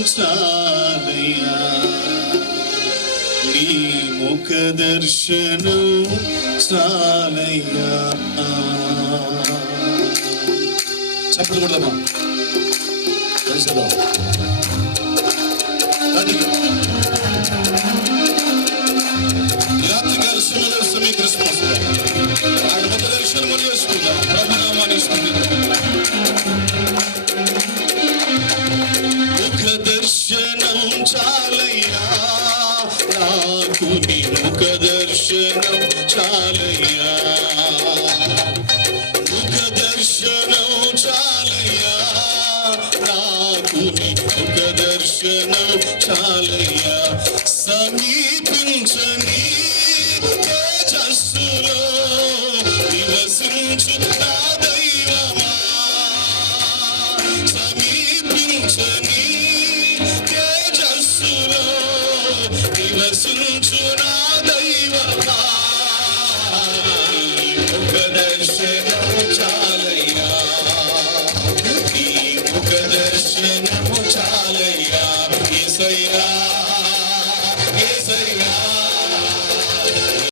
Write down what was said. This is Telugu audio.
చాలయ్యా నీ ముఖ దర్శనం చాలయ్యా చప్పట్లు కొడదామా? రాత్రి సుమదర్శనం క్రిస్మస్. ఆయన ముఖ దర్శనం చేసుకుందాం ప్రభునామాన్ని దర్శనం చాలయ్యా. నాకు నీ ముఖ దర్శనం చాలయ్యా. ముఖ దర్శనం చాలయ్యా. నాకు నీ ముఖ దర్శనం చాలయ్యా. సమీపించని తేజస్సులో నివసించు నా దైవమా. సమీపించని నివసించు నా దైవమా ఒక దర్శనం చాలు.